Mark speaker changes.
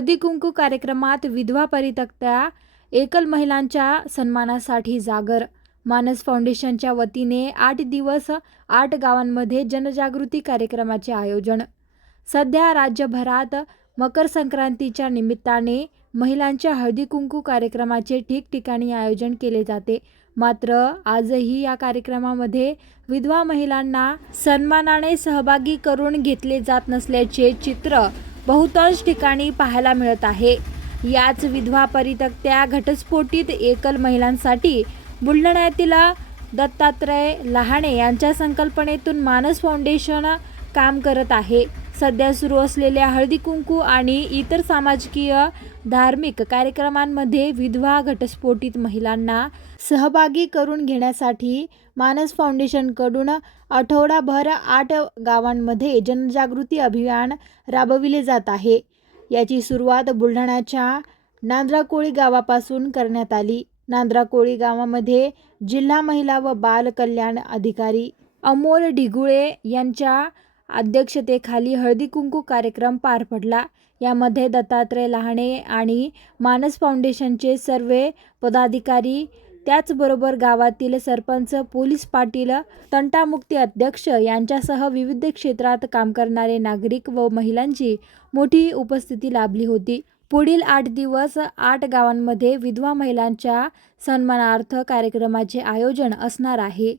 Speaker 1: हळदी कुंकू कार्यक्रमात विधवा परितक्त्या एकल महिलांच्या सन्मानासाठी जागर. मानस फाउंडेशनच्या वतीने आठ दिवस आठ गावांमध्ये जनजागृती कार्यक्रमाचे आयोजन. सध्या राज्यभरात मकर संक्रांतीच्या निमित्ताने महिलांच्या हळदी कुंकू कार्यक्रमाचे ठिकठिकाणी आयोजन केले जाते. मात्र आजही या कार्यक्रमामध्ये विधवा महिलांना सन्मानाने सहभागी करून घेतले जात नसल्याचे चित्र बहुतांश ठिकाणी पाहायला मिळत आहे. याच विधवा परितक्त्या घटस्फोटीत एकल महिलांसाठी बुलढाण्यातील दत्तात्रय लहाणे यांच्या संकल्पनेतून मानस फाउंडेशन काम करत आहे. सध्या सुरू असलेल्या हळदी कुंकू आणि इतर सामाजिकीय धार्मिक कार्यक्रमांमध्ये विधवा घटस्फोटित महिलांना सहभागी करून घेण्यासाठी मानस फाउंडेशनकडून आठवडाभर आठ गावांमध्ये जनजागृती अभियान राबविले जात आहे. याची सुरुवात बुलढाण्याच्या नांद्राकोळी गावापासून करण्यात आली. नांद्राकोळी गावामध्ये जिल्हा महिला व बाल कल्याण अधिकारी अमोल ढिगुळे यांच्या अध्यक्षतेखाली हळदी कुंकू कार्यक्रम पार पडला. यामध्ये दत्तात्रय लहाणे आणि मानस फाउंडेशनचे सर्व पदाधिकारी त्याचबरोबर गावातील सरपंच पोलीस पाटील तंटामुक्ती अध्यक्ष यांच्यासह विविध क्षेत्रात काम करणारे नागरिक व महिलांची मोठी उपस्थिती लाभली होती. पुढील आठ दिवस आठ गावांमध्ये विधवा महिलांच्या सन्मानार्थ कार्यक्रमाचे आयोजन असणार आहे.